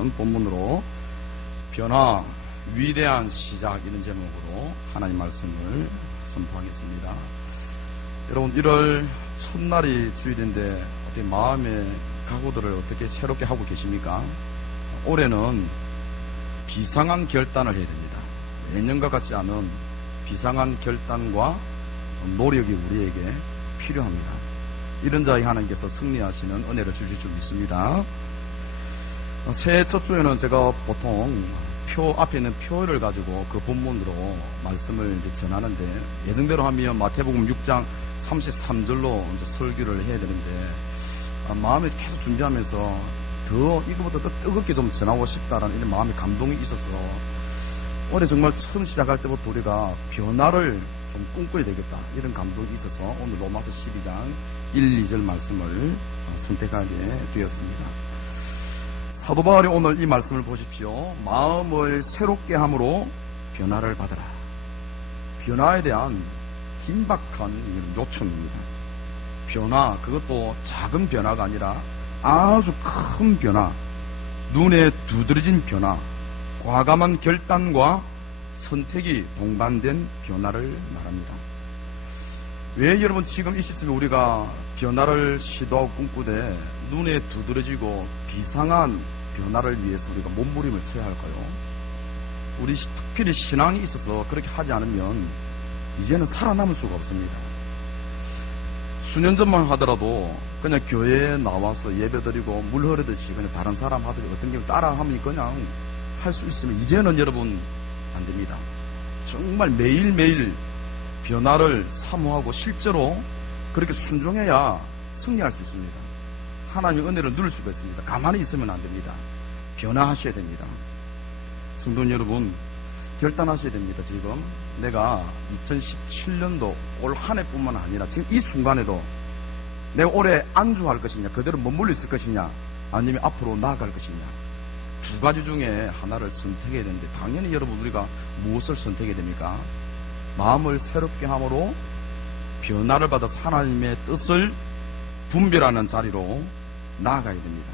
하는 본문으로 변화, 위대한 시작 이런 제목으로 하나님 말씀을 선포하겠습니다. 여러분 1월 첫날이 주일인데 어떻게 마음의 각오들을 어떻게 새롭게 하고 계십니까? 올해는 비상한 결단을 해야 됩니다. 예년과 같지 않은 비상한 결단과 노력이 우리에게 필요합니다. 이런 자에 하나님께서 승리하시는 은혜를 주실 줄 믿습니다. 새해 첫 주에는 제가 보통 앞에 있는 표를 가지고 그 본문으로 말씀을 이제 전하는데, 예정대로 하면 마태복음 6장 33절로 이제 설교를 해야 되는데, 마음에 계속 준비하면서 이거보다 더 뜨겁게 좀 전하고 싶다라는 이런 마음의 감동이 있어서 올해 정말 처음 시작할 때부터 우리가 변화를 좀 꿈꿔야 되겠다 이런 감동이 있어서 오늘 로마서 12장 1, 2절 말씀을 선택하게 되었습니다. 사도 바울이 오늘 이 말씀을 보십시오. 마음을 새롭게 함으로 변화를 받으라. 변화에 대한 긴박한 요청입니다. 변화, 그것도 작은 변화가 아니라 아주 큰 변화, 눈에 두드러진 변화, 과감한 결단과 선택이 동반된 변화를 말합니다. 왜 여러분 지금 이 시점에 우리가 변화를 시도하고 꿈꾸되 눈에 두드러지고 비상한 변화를 위해서 우리가 몸부림을 쳐야 할까요? 우리 특별히 신앙이 있어서 그렇게 하지 않으면 이제는 살아남을 수가 없습니다. 수년 전만 하더라도 그냥 교회에 나와서 예배드리고 물 흐르듯이 그냥 다른 사람 하듯이 어떤 게 따라하면 그냥 할 수 있으면 이제는 여러분 안 됩니다. 정말 매일매일 변화를 사모하고 실제로 그렇게 순종해야 승리할 수 있습니다. 하나님의 은혜를 누릴 수가 있습니다. 가만히 있으면 안 됩니다. 변화하셔야 됩니다. 성도 여러분, 결단하셔야 됩니다. 지금 내가 2017년도 올 한 해뿐만 아니라 지금 이 순간에도 내가 올해 안주할 것이냐, 그대로 머물러 있을 것이냐, 아니면 앞으로 나아갈 것이냐, 두 가지 중에 하나를 선택해야 되는데, 당연히 여러분 우리가 무엇을 선택해야 됩니까? 마음을 새롭게 함으로 변화를 받아서 하나님의 뜻을 분별하는 자리로 나아가야 됩니다.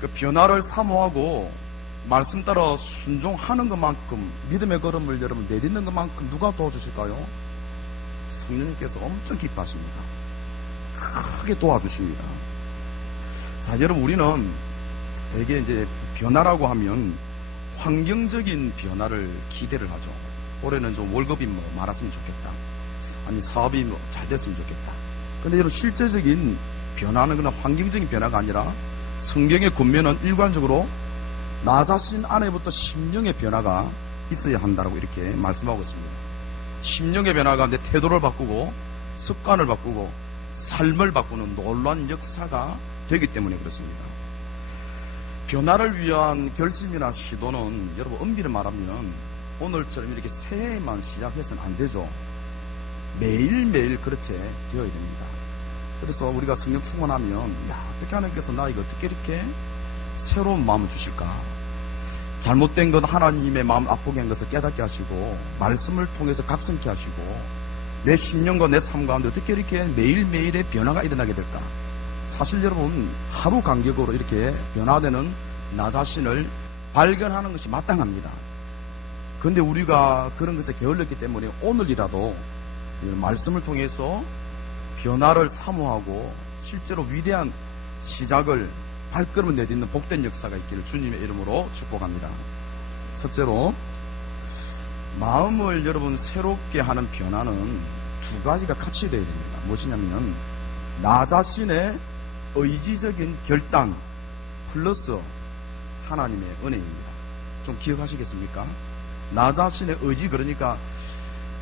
그 변화를 사모하고 말씀 따라 순종하는 것만큼, 믿음의 걸음을 여러분 내딛는 것만큼 누가 도와주실까요? 성령님께서 엄청 기뻐하십니다. 크게 도와주십니다. 자, 여러분 우리는 되게 이제 변화라고 하면 환경적인 변화를 기대를 하죠. 올해는 좀 월급이 많았으면 좋겠다, 아니 사업이 잘 됐으면 좋겠다. 근데 여러분 실제적인 변화는 그냥 환경적인 변화가 아니라 성경의 권면은 일관적으로 나 자신 안에부터 심령의 변화가 있어야 한다고 이렇게 말씀하고 있습니다. 심령의 변화가 내 태도를 바꾸고 습관을 바꾸고 삶을 바꾸는 놀라운 역사가 되기 때문에 그렇습니다. 변화를 위한 결심이나 시도는 여러분 엄밀히 말하면 오늘처럼 이렇게 새해만 시작해서는 안 되죠. 매일매일 그렇게 되어야 됩니다. 그래서 우리가 성령 충만하면, 어떻게 하나님께서 나에게 어떻게 이렇게 새로운 마음을 주실까? 잘못된 것, 하나님의 마음 아프게 한 것을 깨닫게 하시고 말씀을 통해서 각성케 하시고 내 심령과 내 삶 가운데 어떻게 이렇게 매일매일의 변화가 일어나게 될까? 사실 여러분 하루 간격으로 이렇게 변화되는 나 자신을 발견하는 것이 마땅합니다. 그런데 우리가 그런 것에 게을렀기 때문에 오늘이라도 말씀을 통해서 변화를 사모하고 실제로 위대한 시작을 발걸음을 내딛는 복된 역사가 있기를 주님의 이름으로 축복합니다. 첫째로, 마음을 여러분 새롭게 하는 변화는 두 가지가 같이 되어야 됩니다. 무엇이냐면 나 자신의 의지적인 결단 플러스 하나님의 은혜입니다. 좀 기억하시겠습니까? 나 자신의 의지, 그러니까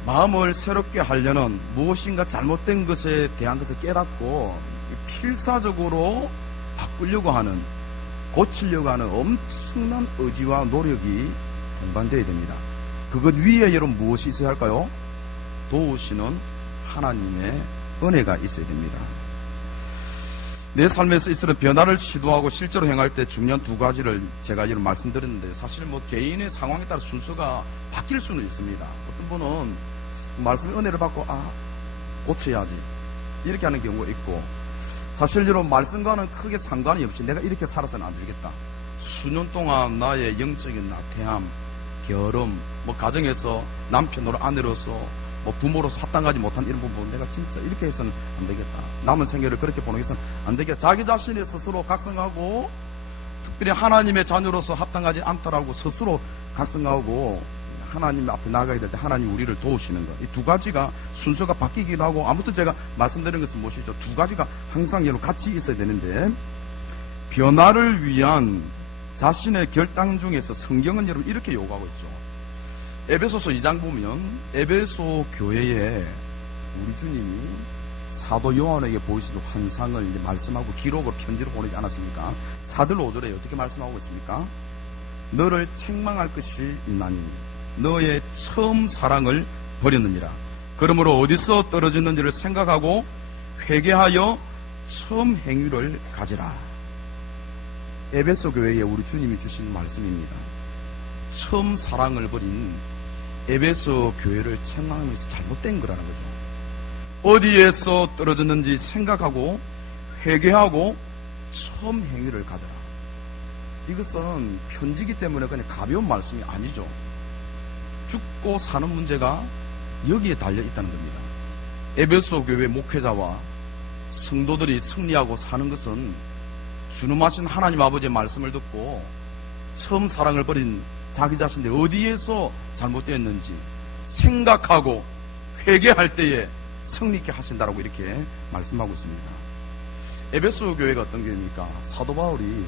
마음을 새롭게 하려는 무엇인가 잘못된 것에 대한 것을 깨닫고 필사적으로 바꾸려고 하는, 고치려고 하는 엄청난 의지와 노력이 동반되어야 됩니다. 그것 위에 여러분 무엇이 있어야 할까요? 도우시는 하나님의 은혜가 있어야 됩니다. 내 삶에서 있어서 변화를 시도하고 실제로 행할 때 중요한 두 가지를 제가 이런 말씀드렸는데, 사실 개인의 상황에 따라 순서가 바뀔 수는 있습니다. 어떤 분은 말씀의 은혜를 받고 고쳐야지 이렇게 하는 경우가 있고, 사실 여러분 말씀과는 크게 상관이 없이 내가 이렇게 살아서는 안 되겠다, 수년 동안 나의 영적인 나태함, 결함, 뭐 가정에서 남편으로 아내로서 뭐 부모로서 합당하지 못한 이런 부분, 내가 진짜 이렇게 해서는 안 되겠다. 남은 생애를 그렇게 보내서는 안 되겠다. 자기 자신이 스스로 각성하고, 특별히 하나님의 자녀로서 합당하지 않다라고 스스로 각성하고 하나님 앞에 나가야 될 때 하나님 우리를 도우시는 것. 이 두 가지가 순서가 바뀌기도 하고, 아무튼 제가 말씀드리는 것은 무엇이죠? 두 가지가 항상 여러분 같이 있어야 되는데, 변화를 위한 자신의 결단 중에서 성경은 여러분 이렇게 요구하고 있죠. 에베소서 2장 보면 에베소 교회에 우리 주님이 사도 요한에게 보이시는 환상을 이제 말씀하고 기록을 편지로 보내지 않았습니까? 4절 5절에 어떻게 말씀하고 있습니까? 너를 책망할 것이 있나니 너의 처음 사랑을 버렸느니라. 그러므로 어디서 떨어졌는지를 생각하고 회개하여 처음 행위를 가지라. 에베소 교회에 우리 주님이 주신 말씀입니다. 처음 사랑을 버린 에베소 교회를 책망하면서 잘못된 거라는 거죠. 어디에서 떨어졌는지 생각하고 회개하고 처음 행위를 가져라. 이것은 편지기 때문에 그냥 가벼운 말씀이 아니죠. 죽고 사는 문제가 여기에 달려 있다는 겁니다. 에베소 교회 목회자와 성도들이 승리하고 사는 것은 주님하신 하나님 아버지의 말씀을 듣고 처음 사랑을 버린 자기 자신들이 어디에서 잘못되었는지 생각하고 회개할 때에 승리케 하신다라고 이렇게 말씀하고 있습니다. 에베소 교회가 어떤 교회입니까? 사도 바울이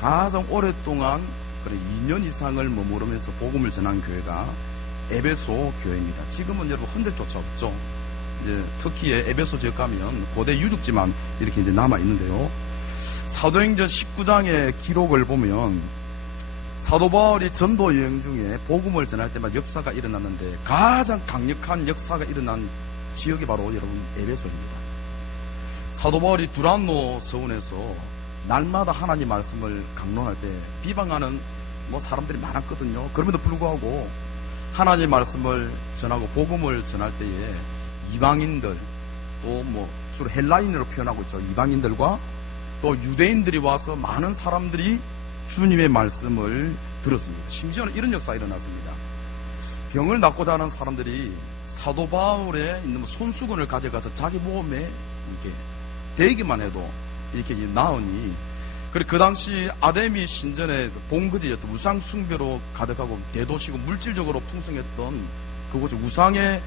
가장 오랫동안 2년 이상을 머무르면서 복음을 전한 교회가 에베소 교회입니다. 지금은 여러분 흔들조차 없죠. 이제 터키의 에베소 지역 가면 고대 유적지만 이렇게 이제 남아 있는데요. 사도행전 19장의 기록을 보면 사도 바울이 전도 여행 중에 복음을 전할 때마다 역사가 일어났는데 가장 강력한 역사가 일어난 지역이 바로 여러분 에베소입니다. 사도 바울이 두란노 서원에서 날마다 하나님 말씀을 강론할 때 비방하는 사람들이 많았거든요. 그럼에도 불구하고 하나님 말씀을 전하고 복음을 전할 때에 이방인들 또 주로 헬라인으로 표현하고 있죠. 이방인들과 또 유대인들이 와서 많은 사람들이 주님의 말씀을 들었습니다. 심지어는 이런 역사가 일어났습니다. 병을 낫고자 하는 사람들이 사도 바울에 있는 손수건을 가져가서 자기 몸에 이렇게 대기만 해도 이렇게 나으니, 그 당시 아데미 신전의 본거지였던 우상 숭배로 가득하고 대도시고 물질적으로 풍성했던 그곳에 우상에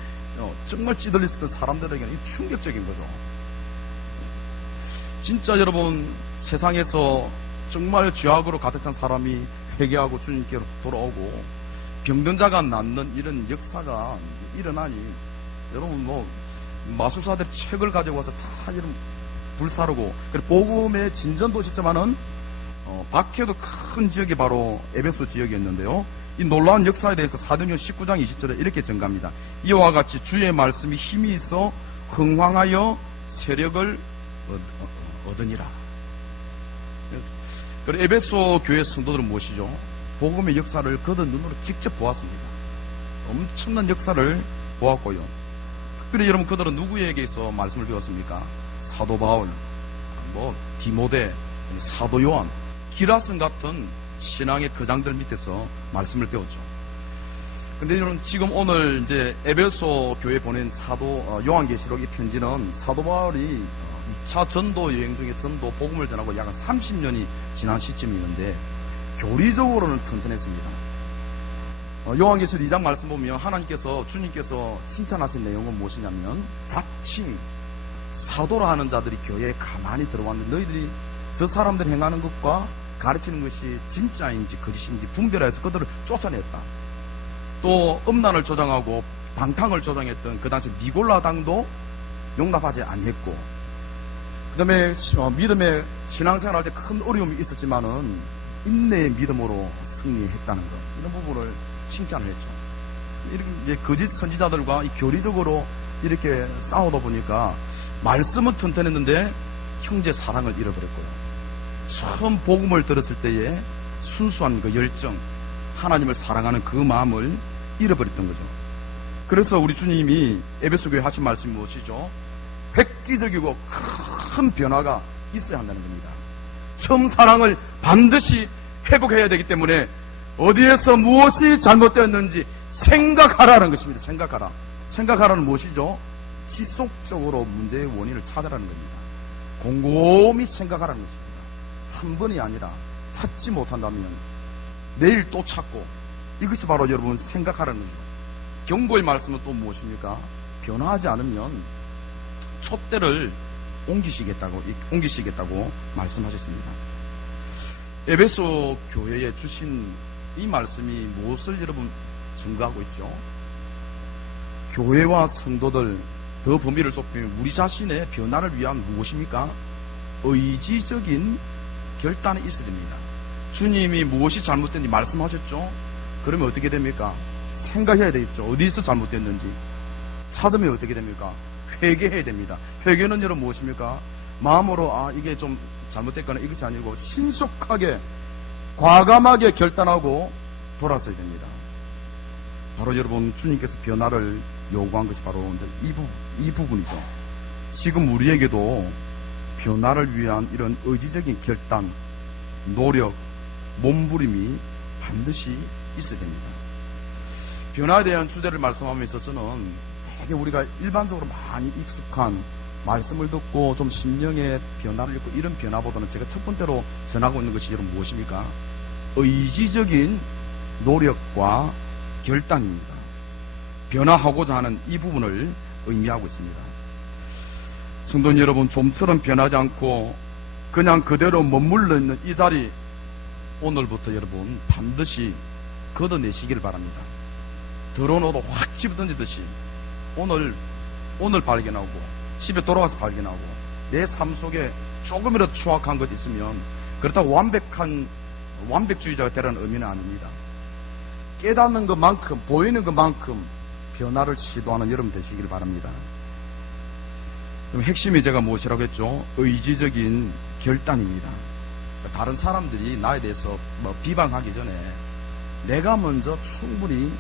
정말 찌들려 있었던 사람들에게는 충격적인 거죠. 진짜 여러분, 세상에서 정말 죄악으로 가득한 사람이 회개하고 주님께로 돌아오고 병든 자가 낫는 이런 역사가 일어나니, 여러분 마술사들이 책을 가져와서 다 이런 불사르고, 복음의 진전도시지만은 박해도 큰 지역이 바로 에베소 지역이었는데요. 이 놀라운 역사에 대해서 사도행전 19장 20절에 이렇게 증가합니다. 이와 같이 주의 말씀이 힘이 있어 흥황하여 세력을 얻으니라. 그리고 에베소 교회 성도들은 무엇이죠? 복음의 역사를 그들 눈으로 직접 보았습니다. 엄청난 역사를 보았고요. 특별히 여러분, 그들은 누구에게서 말씀을 배웠습니까? 사도 바울, 디모데, 사도 요한, 기라슨 같은 신앙의 거장들 밑에서 말씀을 배웠죠. 근데 여러분, 지금 오늘 이제 에베소 교회 보낸 사도 요한계시록 이 편지는 사도 바울이 2차 전도 여행 중에 전도 복음을 전하고 약 30년이 지난 시점이 있는데 교리적으로는 튼튼했습니다. 요한계시록 2장 말씀 보면 주님께서 칭찬하신 내용은 무엇이냐면, 자칭 사도라 하는 자들이 교회에 가만히 들어왔는데 너희들이 저 사람들이 행하는 것과 가르치는 것이 진짜인지 거짓인지 분별해서 그들을 쫓아냈다. 또 음란을 조장하고 방탕을 조장했던 그 당시 니골라당도 용납하지 아니했고, 그 다음에 믿음의 신앙생활 할 때 큰 어려움이 있었지만은 인내의 믿음으로 승리했다는 것, 이런 부분을 칭찬을 했죠. 이렇게 이제 거짓 선지자들과 교리적으로 이렇게 싸우다 보니까 말씀은 튼튼했는데 형제 사랑을 잃어버렸고요. 처음 복음을 들었을 때에 순수한 그 열정, 하나님을 사랑하는 그 마음을 잃어버렸던 거죠. 그래서 우리 주님이 에베소 교회에 하신 말씀이 무엇이죠? 획기적이고 큰 변화가 있어야 한다는 겁니다. 처음 사랑을 반드시 회복해야 되기 때문에 어디에서 무엇이 잘못되었는지 생각하라는 것입니다. 생각하라는 무엇이죠? 지속적으로 문제의 원인을 찾아라는 겁니다. 곰곰이 생각하라는 것입니다. 한 번이 아니라 찾지 못한다면 내일 또 찾고, 이것이 바로 여러분 생각하라는 거죠. 경고의 말씀은 또 무엇입니까? 변화하지 않으면 촛대를 옮기시겠다고 말씀하셨습니다. 에베소 교회에 주신 이 말씀이 무엇을 여러분 증거하고 있죠? 교회와 성도들, 더 범위를 좁히면 우리 자신의 변화를 위한 무엇입니까? 의지적인 결단이 있어야 됩니다. 주님이 무엇이 잘못된지 말씀하셨죠? 그러면 어떻게 됩니까? 생각해야 되겠죠. 어디서 잘못됐는지. 찾으면 어떻게 됩니까? 회개해야 됩니다. 회개는 여러분 무엇입니까? 마음으로 이게 좀 잘못됐거나 이것이 아니고 신속하게 과감하게 결단하고 돌아서야 됩니다. 바로 여러분 주님께서 변화를 요구한 것이 바로 이제 이 부분이죠. 지금 우리에게도 변화를 위한 이런 의지적인 결단, 노력, 몸부림이 반드시 있어야 됩니다. 변화에 대한 주제를 말씀하면서 저는 되게 우리가 일반적으로 많이 익숙한 말씀을 듣고 좀 심령의 변화를 읽고 이런 변화보다는 제가 첫 번째로 전하고 있는 것이 여러분 무엇입니까? 의지적인 노력과 결단입니다. 변화하고자 하는 이 부분을 의미하고 있습니다. 성도 여러분, 좀처럼 변하지 않고 그냥 그대로 머물러 있는 이 자리, 오늘부터 여러분 반드시 걷어내시기를 바랍니다. 더러운 옷을 확 집어던지듯이 오늘 발견하고 집에 돌아가서 발견하고 내 삶 속에 조금이라도 추악한 것 있으면 그렇다고 완벽주의자가 되라는 의미는 아닙니다. 깨닫는 것만큼, 보이는 것만큼 변화를 시도하는 여러분 되시길 바랍니다. 그럼 핵심이 제가 무엇이라고 했죠? 의지적인 결단입니다. 다른 사람들이 나에 대해서 비방하기 전에 내가 먼저 충분히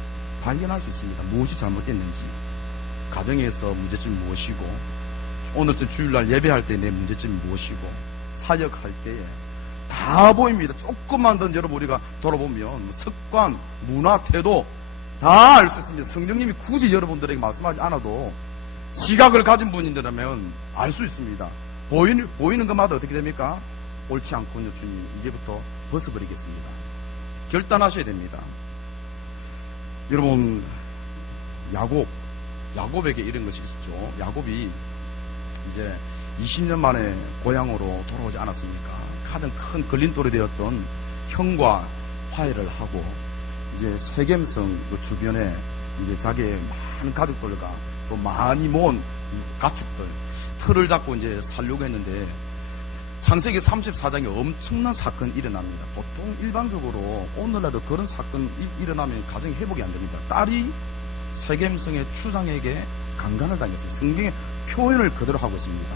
발견할 수 있습니다. 무엇이 잘못됐는지, 가정에서 문제점이 무엇이고, 오늘쯤 주일날 예배할 때 내 문제점이 무엇이고, 사역할 때에 다 보입니다. 조금만 더 여러분 우리가 돌아보면 습관, 문화, 태도 다 알 수 있습니다. 성령님이 굳이 여러분들에게 말씀하지 않아도 지각을 가진 분인데라면 알 수 있습니다. 보이는 것마다 어떻게 됩니까? 옳지 않군요. 주님, 이제부터 벗어버리겠습니다. 결단하셔야 됩니다. 여러분, 야곱에게 이런 것이 있었죠. 야곱이 이제 20년 만에 고향으로 돌아오지 않았습니까? 가장 큰 걸림돌이 되었던 형과 화해를 하고 이제 세겜성 그 주변에 이제 자기의 많은 가족들과 또 많이 모은 가축들 틀을 잡고 이제 살려고 했는데 창세기 34장에 엄청난 사건이 일어납니다. 보통 일반적으로 오늘날도 그런 사건이 일어나면 가정이 회복이 안 됩니다. 딸이 세겜성의 추장에게 강간을 당했습니다. 성경의 표현을 그대로 하고 있습니다.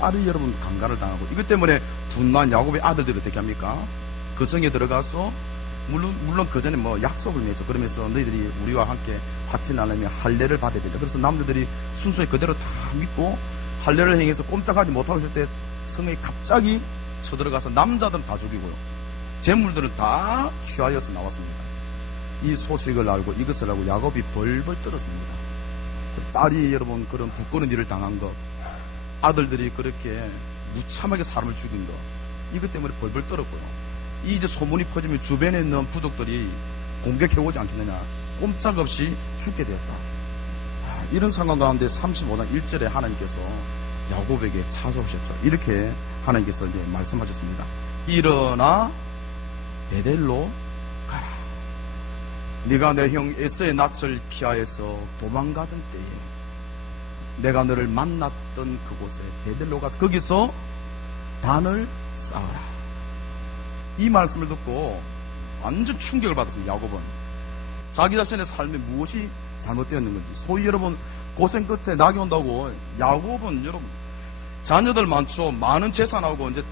딸이 여러분 강간을 당하고, 이것 때문에 분노한 야곱의 아들들이 어떻게 합니까? 그 성에 들어가서 물론 그 전에 약속을 맺죠. 그러면서 너희들이 우리와 함께 같이 나누면 할례를 받아야 된다. 그래서 남자들이 순수히 그대로 다 믿고 할례를 행해서 꼼짝하지 못하고 있을 때 성에 갑자기 쳐들어가서 남자들은 다 죽이고요, 재물들은 다 취하여서 나왔습니다. 이 소식을 알고 이것을 알고 야곱이 벌벌 떨었습니다. 딸이 여러분 그런 부끄러운 일을 당한 것, 아들들이 그렇게 무참하게 사람을 죽인 것, 이것 때문에 벌벌 떨었고요. 이 이제 소문이 퍼지면 주변에 있는 부족들이 공격해오지 않겠느냐, 꼼짝없이 죽게 되었다. 이런 상황 가운데 35장 1절에 하나님께서 야곱에게 찾아오셨죠. 이렇게 하나님께서 이제 말씀하셨습니다. 일어나 베델로 가라. 네가 내 형 에서의 낯을 피하여서 도망가던 때에 내가 너를 만났던 그곳에 베델로 가서 거기서 단을 쌓아라. 이 말씀을 듣고 완전 충격을 받았습니다. 야곱은 자기 자신의 삶에 무엇이 잘못되었는 건지, 소위 여러분 고생 끝에 낙이 온다고, 야곱은 여러분 자녀들 많죠. 많은 재산하고 이제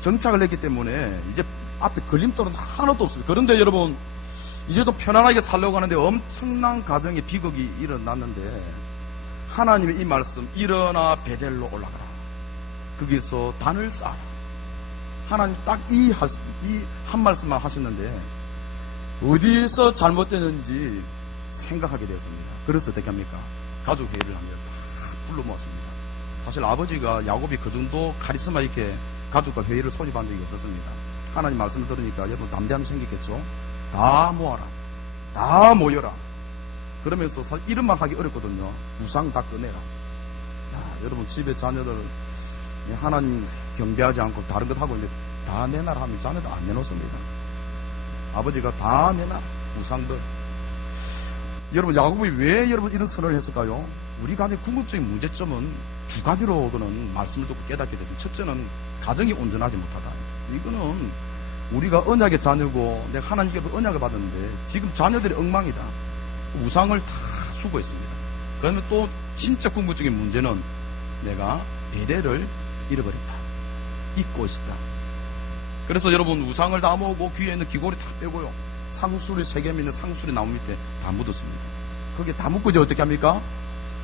정착을 했기 때문에 이제 앞에 걸림돌은 하나도 없습니다. 그런데 여러분 이제 좀 편안하게 살려고 하는데 엄청난 가정의 비극이 일어났는데 하나님의 이 말씀, 일어나 베델로 올라가라. 거기서 단을 쌓아라. 하나님 딱 이 한 말씀만 하셨는데 어디에서 잘못됐는지 생각하게 되었습니다. 그래서 어떻게 합니까? 가족 회의를 합니다. 다 불러 모았습니다. 사실 아버지가 야곱이 그 정도 카리스마 있게 가족과 회의를 소집한 적이 없었습니다. 하나님 말씀을 들으니까 여러분 담대함이 생겼겠죠? 다 모아라. 다 모여라. 그러면서 사실 이름만 하기 어렵거든요. 우상 다 꺼내라. 야, 여러분 집에 자녀들 하나님 경배하지 않고 다른 것 하고 있는데 다 내놔라 하면 자녀들 안 내놓습니다. 아버지가 다 내놔라. 우상들. 여러분 야곱이 왜 여러분 이런 선언을 했을까요? 우리 가정의 궁극적인 문제점은 두 가지로 그는 말씀을 듣고 깨닫게 됐습니다. 첫째는 가정이 온전하지 못하다. 이거는 우리가 언약의 자녀고 내가 하나님께서 언약을 받았는데 지금 자녀들이 엉망이다. 우상을 다 수고했습니다. 그러면 또 진짜 궁극적인 문제는 내가 베델을 잃어버렸다. 잊고 있었다. 그래서 여러분 우상을 다 모으고 귀에 있는 귀고리 다 빼고요. 상수리 세겜 있는 상수리 나무 밑에 다 묻었습니다. 거기에 다 묻고 이제 어떻게 합니까?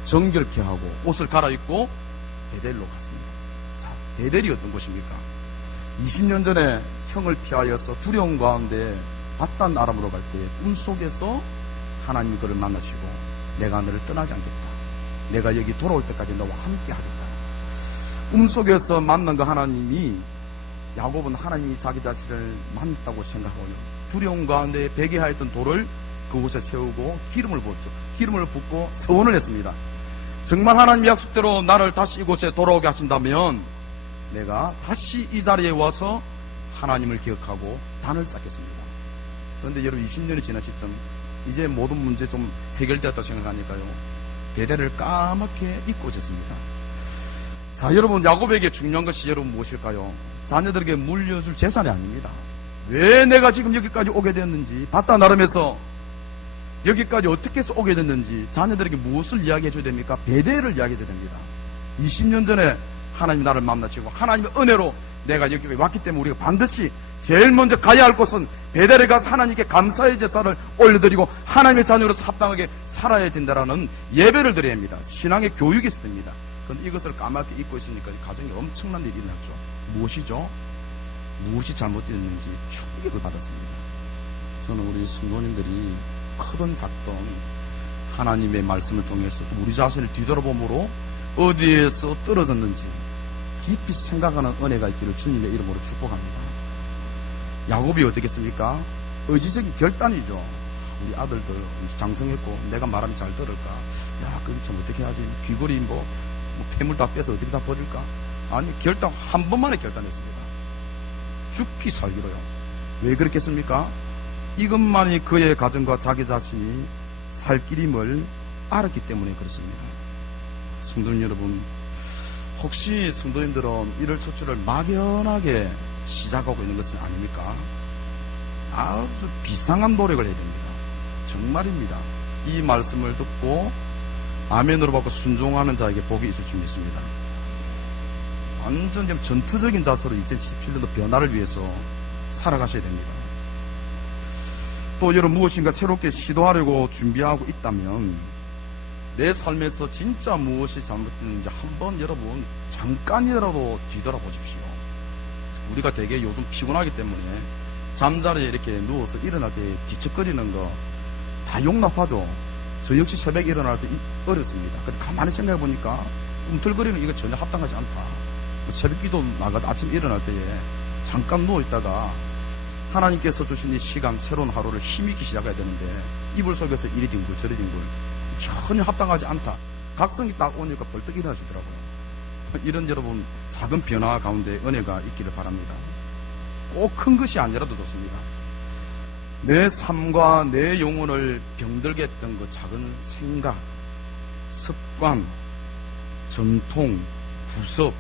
정결케 하고 옷을 갈아입고 베델로 갔습니다. 자, 베델이 어떤 곳입니까? 20년 전에 형을 피하여서 두려움 가운데 바단 아람으로 갈 때 꿈속에서 하나님이 그를 만나시고 내가 너를 떠나지 않겠다. 내가 여기 돌아올 때까지 너와 함께 하겠다. 꿈속에서 만난 그 하나님이 야곱은 하나님이 자기 자신을 만났다고 생각하고요. 두려움 가운데 배기하였던 돌을 그곳에 세우고 기름을 부었죠. 기름을 붓고 서원을 했습니다. 정말 하나님 약속대로 나를 다시 이곳에 돌아오게 하신다면 내가 다시 이 자리에 와서 하나님을 기억하고 단을 쌓겠습니다. 그런데 여러분 20년이 지난 시점 이제 모든 문제 좀 해결되었다고 생각하니까요. 베델을 까맣게 잊고 있었습니다. 자, 여러분 야곱에게 중요한 것이 여러분 무엇일까요? 자녀들에게 물려줄 재산이 아닙니다. 왜 내가 지금 여기까지 오게 되었는지 바다 나름에서 여기까지 어떻게 해서 오게 됐는지 자녀들에게 무엇을 이야기해 줘야 됩니까? 베델을 이야기해 줘야 됩니다. 20년 전에 하나님 나를 만나시고 하나님의 은혜로 내가 여기까지 왔기 때문에 우리가 반드시 제일 먼저 가야 할 곳은 베델에 가서 하나님께 감사의 제사를 올려드리고 하나님의 자녀로서 합당하게 살아야 된다라는 예배를 드려야 합니다. 신앙의 교육이 있어야 됩니다. 그런데 이것을 까맣게 잊고 있으니까 가정에 엄청난 일이 일어났죠. 무엇이죠? 무엇이 잘못되었는지 충격을 받았습니다. 저는 우리 성도님들이 크든 작든 하나님의 말씀을 통해서 우리 자신을 뒤돌아봄으로 어디에서 떨어졌는지 깊이 생각하는 은혜가 있기를 주님의 이름으로 축복합니다. 야곱이 어떻겠습니까? 의지적인 결단이죠. 우리 아들들 장성했고 내가 말하면 잘 들을까? 야, 그럼 참 어떻게 하지? 귀걸이 뭐 폐물 다 빼서 어떻게 다 버릴까? 아니, 결단 한 번만에 결단했습니다. 죽기 살기로요. 왜 그렇겠습니까? 이것만이 그의 가정과 자기 자신이 살 길임을 알았기 때문에 그렇습니다. 성도님 여러분, 혹시 성도님들은 1월 첫 주를 막연하게 시작하고 있는 것은 아닙니까? 아주 비상한 노력을 해야 됩니다. 정말입니다. 이 말씀을 듣고 아멘으로 받고 순종하는 자에게 복이 있을 줄 믿습니다. 완전 전투적인 자세로 2017년도 변화를 위해서 살아가셔야 됩니다. 또 여러분 무엇인가 새롭게 시도하려고 준비하고 있다면 내 삶에서 진짜 무엇이 잘못됐는지 한번 여러분 잠깐이라도 뒤돌아보십시오. 우리가 되게 요즘 피곤하기 때문에 잠자리에 이렇게 누워서 일어날 때 뒤척거리는 거 다 용납하죠. 저 역시 새벽에 일어날 때 어렵습니다. 근데 가만히 생각해 보니까 꿈틀거리는 이거 전혀 합당하지 않다. 새벽 기도 나가도 아침 일어날 때에 잠깐 누워있다가 하나님께서 주신 이 시간 새로운 하루를 힘있게 시작해야 되는데 이불 속에서 이리 뒹굴 저리 뒹굴 전혀 합당하지 않다. 각성이 딱 오니까 벌떡 일어나시더라고요. 이런 여러분 작은 변화 가운데 은혜가 있기를 바랍니다. 꼭 큰 것이 아니라도 좋습니다. 내 삶과 내 영혼을 병들게 했던 그 작은 생각, 습관, 전통, 구섭,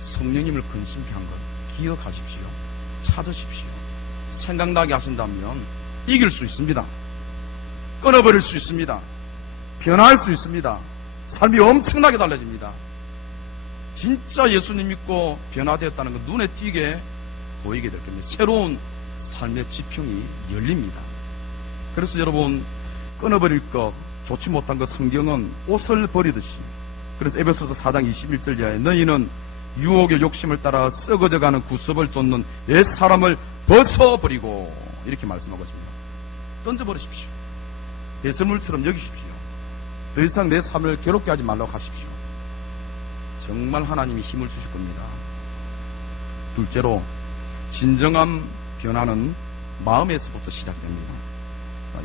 성령님을 근심케 한 것 기억하십시오. 찾으십시오. 생각나게 하신다면 이길 수 있습니다. 끊어버릴 수 있습니다. 변화할 수 있습니다. 삶이 엄청나게 달라집니다. 진짜 예수님 믿고 변화되었다는 건 눈에 띄게 보이게 될 겁니다. 새로운 삶의 지평이 열립니다. 그래서 여러분 끊어버릴 것, 좋지 못한 것 성경은 옷을 버리듯이 그래서 에베소서 4장 21절 이하에 너희는 유혹의 욕심을 따라 썩어져가는 구습을 쫓는 옛사람을 벗어버리고 이렇게 말씀하고 있습니다. 던져버리십시오. 배설물처럼 여기십시오. 더 이상 내 삶을 괴롭게 하지 말라고 하십시오. 정말 하나님이 힘을 주실 겁니다. 둘째로, 진정한 변화는 마음에서부터 시작됩니다.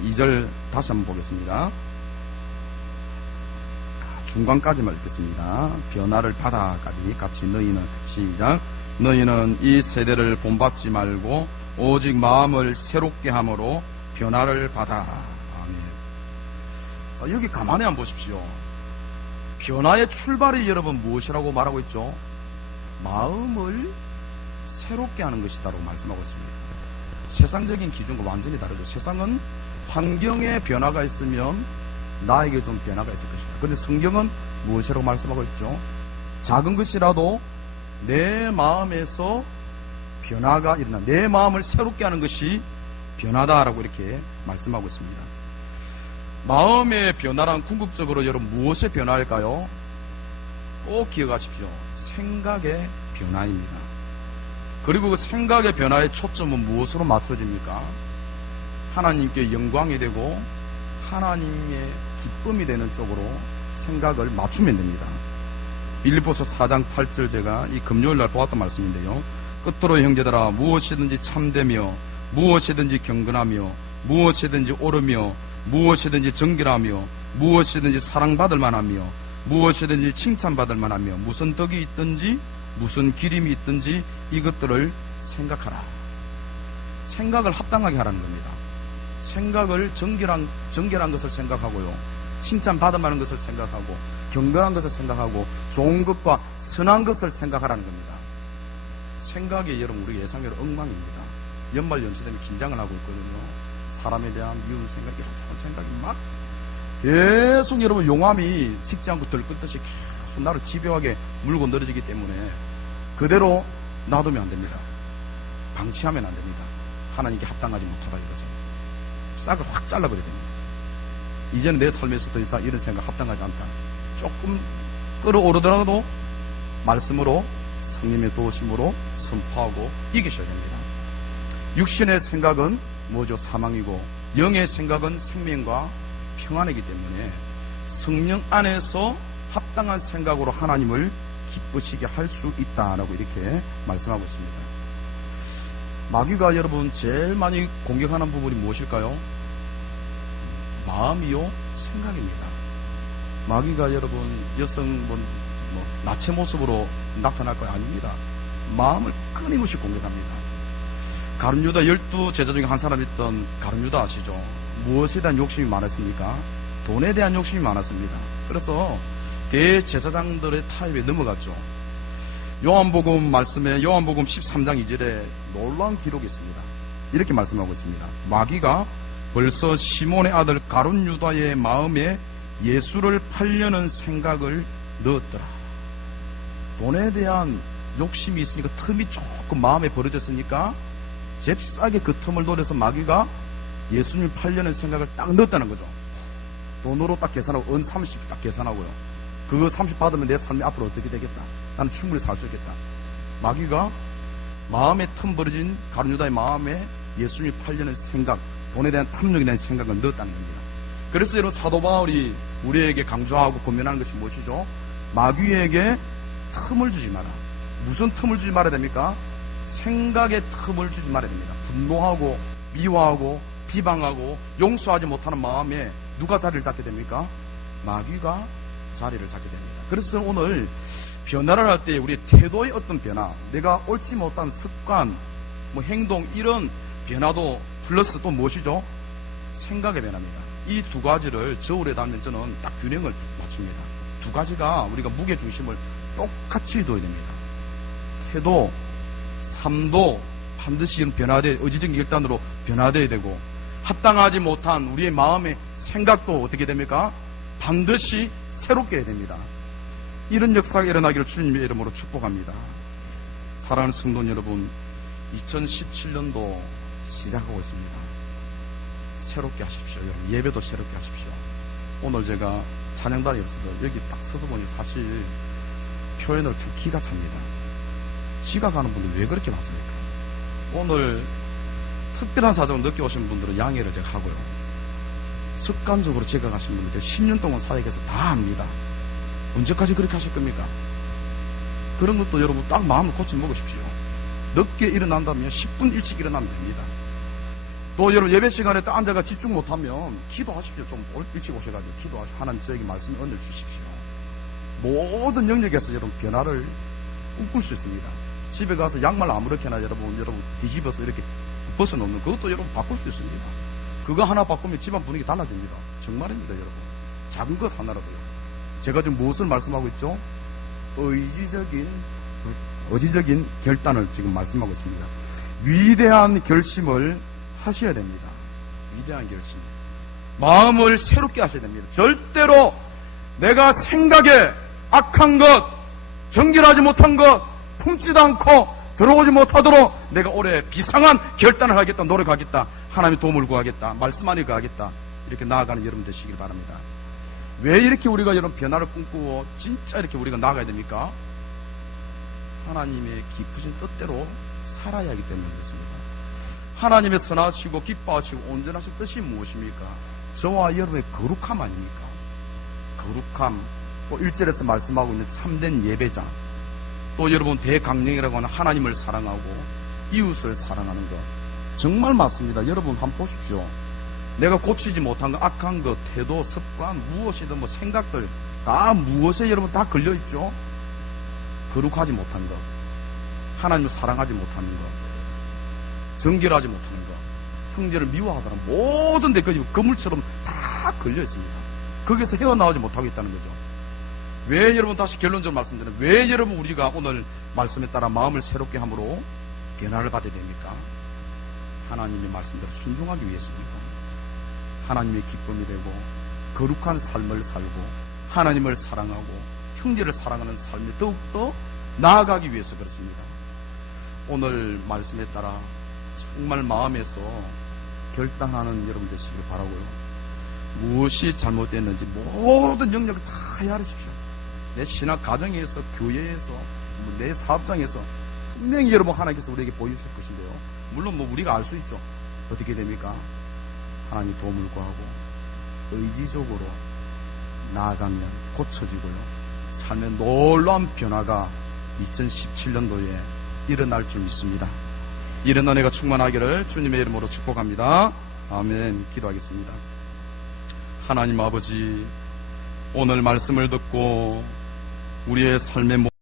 2절 다시 한번 보겠습니다. 중간까지만 읽겠습니다. 변화를 받아까지 같이 너희는 시작. 너희는 이 세대를 본받지 말고 오직 마음을 새롭게 함으로 변화를 받아. 아멘. 자, 여기 가만히 한번 보십시오. 변화의 출발이 여러분 무엇이라고 말하고 있죠? 마음을 새롭게 하는 것이다라고 말씀하고 있습니다. 세상적인 기준과 완전히 다르죠. 세상은 환경에 변화가 있으면 나에게 좀 변화가 있을 것이다. 그런데 성경은 무엇이라고 말씀하고 있죠? 작은 것이라도 내 마음에서 변화가 일어나, 내 마음을 새롭게 하는 것이 변화다라고 이렇게 말씀하고 있습니다. 마음의 변화란 궁극적으로 여러분 무엇의 변화일까요? 꼭 기억하십시오. 생각의 변화입니다. 그리고 그 생각의 변화의 초점은 무엇으로 맞춰집니까? 하나님께 영광이 되고 하나님의 기쁨이 되는 쪽으로 생각을 맞추면 됩니다. 빌립보서 4장 8절 제가 이 금요일날 보았던 말씀인데요. 끝으로 형제들아, 무엇이든지 참되며 무엇이든지 경건하며 무엇이든지 옳으며 무엇이든지 정결하며 무엇이든지 사랑받을 만하며 무엇이든지 칭찬받을 만하며 무슨 덕이 있든지 무슨 기림이 있든지 이것들을 생각하라. 생각을 합당하게 하라는 겁니다. 생각을 정결한 것을 생각하고요, 칭찬받을 만한 것을 생각하고 경건한 것을 생각하고 좋은 것과 선한 것을 생각하라는 겁니다. 생각이 여러분 우리 예상대로 엉망입니다. 연말 연시되면 긴장을 하고 있거든요. 사람에 대한 미운 생각이, 생각이 막 계속 여러분 용암이 식지 않고 들끓듯이 계속 나를 집요하게 물고 늘어지기 때문에 그대로 놔두면 안 됩니다. 방치하면 안 됩니다. 하나님께 합당하지 못하다 이거죠. 싹을 확 잘라버려야 됩니다. 이제는 내 삶에서 더 이상 이런 생각 합당하지 않다. 조금 끌어오르더라도 말씀으로 성령의 도우심으로 선포하고 이기셔야 됩니다. 육신의 생각은 뭐죠? 사망이고 영의 생각은 생명과 평안이기 때문에 성령 안에서 합당한 생각으로 하나님을 기쁘시게 할 수 있다라고 이렇게 말씀하고 있습니다. 마귀가 여러분 제일 많이 공격하는 부분이 무엇일까요? 마음이요, 생각입니다. 마귀가 여러분 여성 나체 모습으로 나타날 거 아닙니다. 마음을 끊임없이 공격합니다. 가룟유다 12제자 중에 한 사람이었던 가룟유다 아시죠? 무엇에 대한 욕심이 많았습니까? 돈에 대한 욕심이 많았습니다. 그래서 대제사장들의 타협에 넘어갔죠. 요한복음 말씀에 요한복음 13장 2절에 놀라운 기록이 있습니다. 이렇게 말씀하고 있습니다. 마귀가 벌써 시몬의 아들 가룟유다의 마음에 예수를 팔려는 생각을 넣었더라. 돈에 대한 욕심이 있으니까 틈이 조금 마음에 벌어졌으니까 잽싸게 그 틈을 노려서 마귀가 예수님 팔려는 생각을 딱 넣었다는 거죠. 돈으로 딱 계산하고 은 30 딱 계산하고요. 그거 30 받으면 내 삶이 앞으로 어떻게 되겠다. 나는 충분히 살 수 있겠다. 마귀가 마음에 틈 벌어진 가룟유다의 마음에 예수님 팔려는 생각, 돈에 대한 탐욕에 대한 생각을 넣었다는 겁니다. 그래서 여러분 사도 바울이 우리에게 강조하고 권면하는 것이 무엇이죠? 마귀에게 틈을 주지 마라. 무슨 틈을 주지 말아야 됩니까? 생각의 틈을 주지 말아야 됩니다. 분노하고 미워하고 비방하고 용서하지 못하는 마음에 누가 자리를 잡게 됩니까? 마귀가 자리를 잡게 됩니다. 그래서 오늘 변화를 할 때 우리의 태도의 어떤 변화, 내가 옳지 못한 습관, 행동 이런 변화도 플러스 또 무엇이죠? 생각의 변화입니다. 이 두 가지를 저울에 달면 저는 딱 균형을 맞춥니다. 두 가지가 우리가 무게 중심을 똑같이 둬야 됩니다. 태도, 삶도 반드시 변화돼, 의지적인 결단으로 변화되어야 되고, 합당하지 못한 우리의 마음의 생각도 어떻게 됩니까? 반드시 새롭게 해야 됩니다. 이런 역사가 일어나기를 주님의 이름으로 축복합니다. 사랑하는 성도 여러분, 2017년도 시작하고 있습니다. 새롭게 하십시오. 예배도 새롭게 하십시오. 오늘 제가 찬양단에 없어서 여기 딱 서서 보니 사실 표현을 참 기가 찹니다. 지각하는 분들 왜 그렇게 많습니까? 오늘 특별한 사정을 늦게 오신 분들은 양해를 제가 하고요. 습관적으로 지각하신 분들 10년 동안 사역에서 다 합니다. 언제까지 그렇게 하실 겁니까? 그런 것도 여러분 딱 마음을 고쳐 먹으십시오. 늦게 일어난다면 10분 일찍 일어나면 됩니다. 또 여러분 예배 시간에 딱 앉아가 집중 못하면 기도하십시오. 좀 일찍 오셔가지고 기도하시고 하나님 저에게 말씀을 은혜를 주십시오. 모든 영역에서 여러분 변화를 꿈꿀 수 있습니다. 집에 가서 양말 아무렇게나 여러분 뒤집어서 이렇게 벗어놓는 그것도 여러분 바꿀 수 있습니다. 그거 하나 바꾸면 집안 분위기 달라집니다. 정말입니다, 여러분. 작은 것 하나라도요. 제가 지금 무엇을 말씀하고 있죠? 의지적인 결단을 지금 말씀하고 있습니다. 위대한 결심을 하셔야 됩니다. 위대한 결심. 마음을 새롭게 하셔야 됩니다. 절대로 내가 생각에 악한 것, 정결하지 못한 것, 품지도 않고 들어오지 못하도록 내가 올해 비상한 결단을 하겠다, 노력하겠다, 하나님의 도움을 구하겠다, 말씀 안에 가겠다, 이렇게 나아가는 여러분 되시길 바랍니다. 왜 이렇게 우리가 여러분 변화를 꿈꾸고 진짜 이렇게 우리가 나아가야 됩니까? 하나님의 깊으신 뜻대로 살아야 하기 때문에 그렇습니다. 하나님의 선하시고 기뻐하시고 온전하신 뜻이 무엇입니까? 저와 여러분의 거룩함 아닙니까? 거룩함, 또 1절에서 말씀하고 있는 참된 예배자, 또 여러분 대강령이라고 하는 하나님을 사랑하고 이웃을 사랑하는 것 정말 맞습니다. 여러분 한번 보십시오. 내가 고치지 못한 것, 악한 것, 태도, 습관, 무엇이든 생각들 다 무엇에 여러분 다 걸려있죠. 거룩하지 못한 것, 하나님을 사랑하지 못하는 것, 정결하지 못하는 것, 형제를 미워하다는 모든 데 그물처럼 다 걸려있습니다. 거기서 헤어나오지 못하고 있다는 거죠. 왜 여러분 다시 결론적으로 말씀드리는 왜 여러분 우리가 오늘 말씀에 따라 마음을 새롭게 함으로 변화를 받아야 됩니까? 하나님의 말씀대로 순종하기 위해서입니다. 하나님의 기쁨이 되고 거룩한 삶을 살고 하나님을 사랑하고 형제를 사랑하는 삶에 더욱더 나아가기 위해서 그렇습니다. 오늘 말씀에 따라 정말 마음에서 결단하는 여러분 되시길 바라고요. 무엇이 잘못됐는지 모든 영역을 다 헤아리십시오. 내 신학 가정에서, 교회에서, 내 사업장에서 분명히 여러분 하나님께서 우리에게 보여주실 것인데요. 물론 우리가 알 수 있죠. 어떻게 됩니까? 하나님 도움을 구하고 의지적으로 나아가면 고쳐지고요. 삶의 놀라운 변화가 2017년도에 일어날 줄 믿습니다. 이런 은혜가 충만하기를 주님의 이름으로 축복합니다. 아멘. 기도하겠습니다. 하나님 아버지, 오늘 말씀을 듣고 우리의 삶의